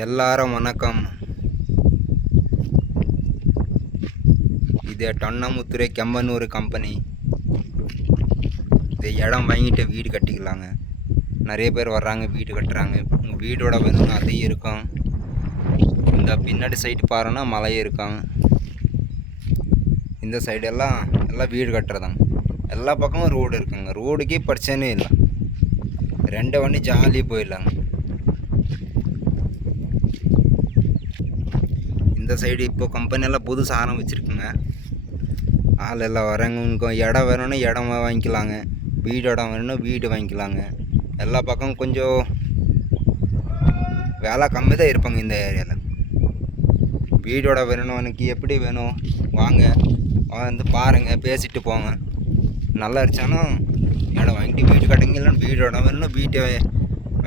எல்லாரும் வணக்கம். இது டொன்னமுத்துறை கெம்பனூர் கம்பெனி. இது இடம் வாங்கிட்டு வீடு கட்டிக்கலாங்க. நிறைய பேர் வர்றாங்க, வீடு கட்டுறாங்க. உங்கள் வீடோட வேணும்னா அதையும் இருக்கும். இந்த பின்னாடி சைடு பாருன்னா மலையும் இருக்கும். இந்த சைடு எல்லாம் வீடு கட்டுறதாங்க. எல்லா பக்கமும் ரோடு இருக்குங்க. ரோடுக்கே பிரச்சனையும் இல்லை. 2 வண்டி ஜாலியாக போயிடலாங்க. இந்த சைடு இப்போ கம்பெனியெல்லாம் புதுசாக ஆரம்பிச்சிருக்குங்க. ஆள் எல்லாம் வரங்க. உங்களுக்கு இடம் வேணும்னா இடம் வாங்கிக்கலாங்க, வீடு இடம் வேணும்னா வீடு வாங்கிக்கலாங்க. எல்லா பக்கமும் கொஞ்சம் வேலை கம்மி தான் இருப்பாங்க இந்த ஏரியாவில். வீடோட வேணும், எனக்கு எப்படி வேணும் வாங்க வந்து பாருங்கள், பேசிட்டு போங்க. நல்லா இருந்துச்சானா இடம் வாங்கிட்டு வீடு கட்டுங்க. இல்லைன்னா வீடு இடம் வேணும்னா வீட்டை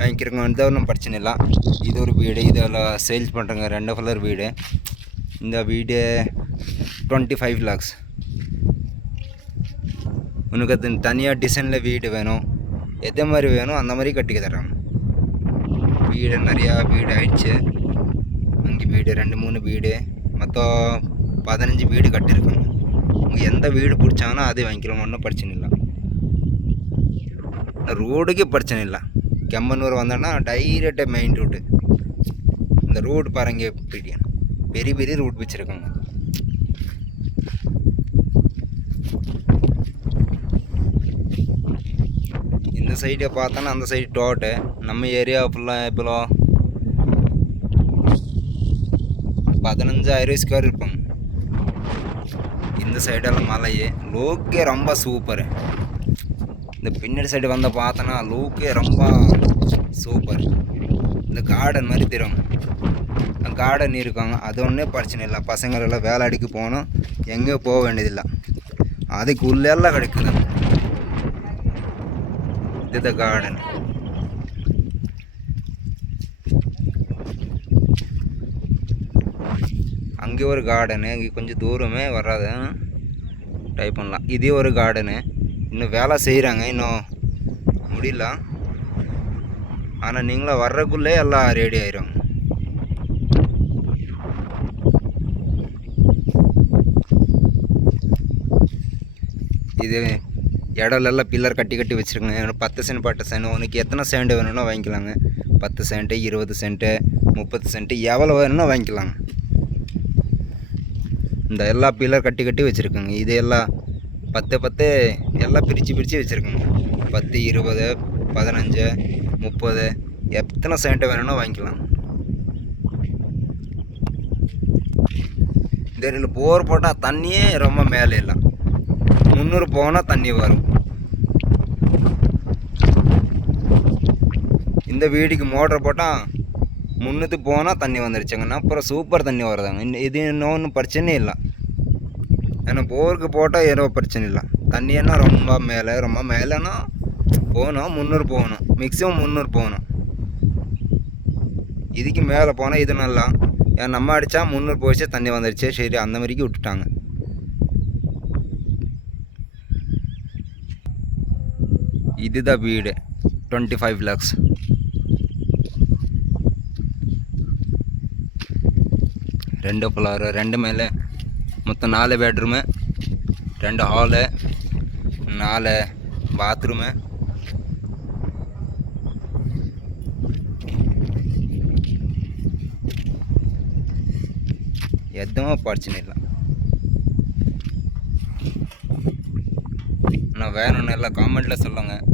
வாங்கிக்கிறங்க. வந்து ஒன்றும் பிரச்சனை இல்லை. இது ஒரு வீடு, இதெல்லாம் சேல்ஸ் பண்ணுறங்க. 2 ஃப்ளோர் வீடு. இந்த வீடு 25 lakhs. உனக்கு அது தனியாக டிசைனில் வீடு வேணும், எந்த மாதிரி வேணும் அந்த மாதிரி கட்டிக்க தர்றாங்க. வீடு நிறையா வீடு ஆயிடுச்சு. அங்கே வீடு 2-3 வீடு, மொத்தம் 15 வீடு கட்டியிருக்காங்க. உங்களுக்கு எந்த வீடு பிடிச்சாங்கன்னா அதே வாங்கிக்கலாம். ஒன்றும் பிரச்சனை இல்லை. ரோடுக்கே பிரச்சனை இல்லை. கெம்பனூர் வந்தோன்னா டைரெக்டாக மெயின் ரோடு. இந்த ரோடு பாருங்க, பெரிய பெரிய ரோடு வச்சுருக்காங்க. இந்த சைடை பார்த்தோன்னா அந்த சைடு டோட்டு. நம்ம ஏரியா ஃபுல்லாக இப்போ 15,000 ஸ்கொயர் இருப்பாங்க. இந்த சைடெல்லாம் மலையே லோக்கே ரொம்ப சூப்பரு. இந்த பின்னாடி சைடு வந்த பார்த்தோன்னா லோக்கே ரொம்ப சூப்பர். இந்த கார்டன் மாதிரி தெரியும். கார்டன் இருக்காங்க. அது ஒன்றே பிரச்சனை இல்லை. பசங்களெல்லாம் வேலைக்கு போகணும், எங்கேயும் போக வேண்டியதில்லை. அதுக்கு உள்ளெல்லாம் கிடைக்குது. இது கார்டன். அங்கே ஒரு கார்டனு, இங்கே கொஞ்சம் தூரமே வராது, டைப் பண்ணலாம். இதே ஒரு கார்டனு. இன்னும் வேலை செய்கிறாங்க, இன்னும் முடியல. ஆனால் நீங்களும் வர்றதுக்குள்ளே எல்லாம் ரெடி ஆயிரும். இது இடம்லாம் பில்லர் கட்டி வச்சுருக்கேங்க. 10 சென்ட் 10 சென்ட். உனக்கு எத்தனை சென்ட் வேணும்னா வாங்கிக்கலாங்க. 10 சென்ட், 20 சென்ட்டு, 30 சென்ட்டு, எவ்வளோ வேணும்னா வாங்கிக்கலாங்க. இந்த எல்லா பில்லர் கட்டி வச்சுருக்கோங்க. இது எல்லாம் 10 எல்லாம் பிரித்து வச்சுருக்கோங்க. 10, 20, 15, 30, எத்தனை சென்ட்டு வேணும்னா வாங்கிக்கலாம். இந்த போர் போட்டால் தண்ணியே ரொம்ப மேலே இல்லை. 300 போனால் தண்ணி வரும். இந்த வீட்டுக்கு மோட்டர் போட்டால் 300 போனால் தண்ணி வந்துடுச்சுங்கன்னா அப்புறம் சூப்பர் தண்ணி வருதாங்க. இது இன்னொன்று பிரச்சனையும் இல்லை. ஏன்னா போருக்கு போட்டால் ஏதோ பிரச்சனை இல்லை. தண்ணியெல்லாம் ரொம்ப மேலேன்னா போகணும், 300 போகணும், மேக்ஸிமம் 300 போகணும். இதுக்கு மேலே போனால் இது நல்லா. ஏன் நம்ம அடித்தா 300 போயிடுச்சு, தண்ணி வந்துடுச்சு, சரி அந்த மாதிரிக்கு விட்டுட்டாங்க. இதுதான் வீடு 25 lakhs. ரெண்டு ஃப்ளோர், 2 மேலே, மொத்தம் 4 பெட்ரூமு, 2 ஹாலு, 4 பாத்ரூமு. எதுவும் பிரச்சனை இல்லை. நான் வேணும்னு எல்லாம் காமெண்ட்டில் சொல்லுங்கள்.